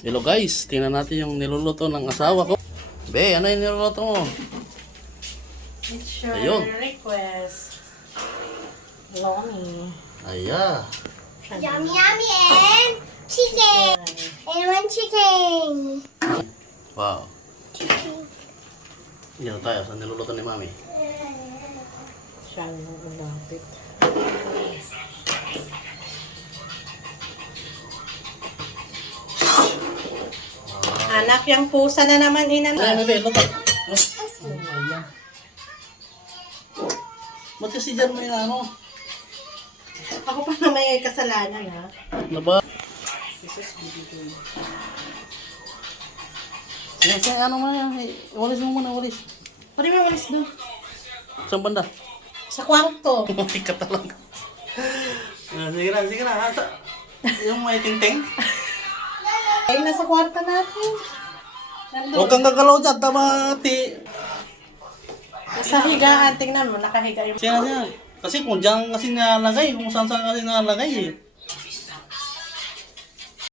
Hello guys, tingnan natin yung niluluto ng asawa ko. Be, ano yung niluluto mo? It's your Ayun. request. Lomi. Aya. Yummy, yummy, and chicken. And one chicken. Wow. Dito tayo sa niluluto ni Mami. Siya nang ulapit. Anak, yung pusa na naman Ayan, inana. Be, luto. Ba't kasi dyan mo yung ano? Ako pa na may kasalanan, ha? Ano ba? Sige, ano mo yan? Walis mo muna, walis. Pari may walis doon. Saan banda? Sa kwarto. Mati ka talaga. Sige na, sige na. Yung may ting-ting. Ay, nasa kwarto natin. Nandun. Huwag kang gagalaw dyan, tamati. Sa higaan, tingnan mo, nakahiga yung... Sige na, sige na. Kasi kung dyan kasi nalagay, kung saan saan kasi nalagay eh.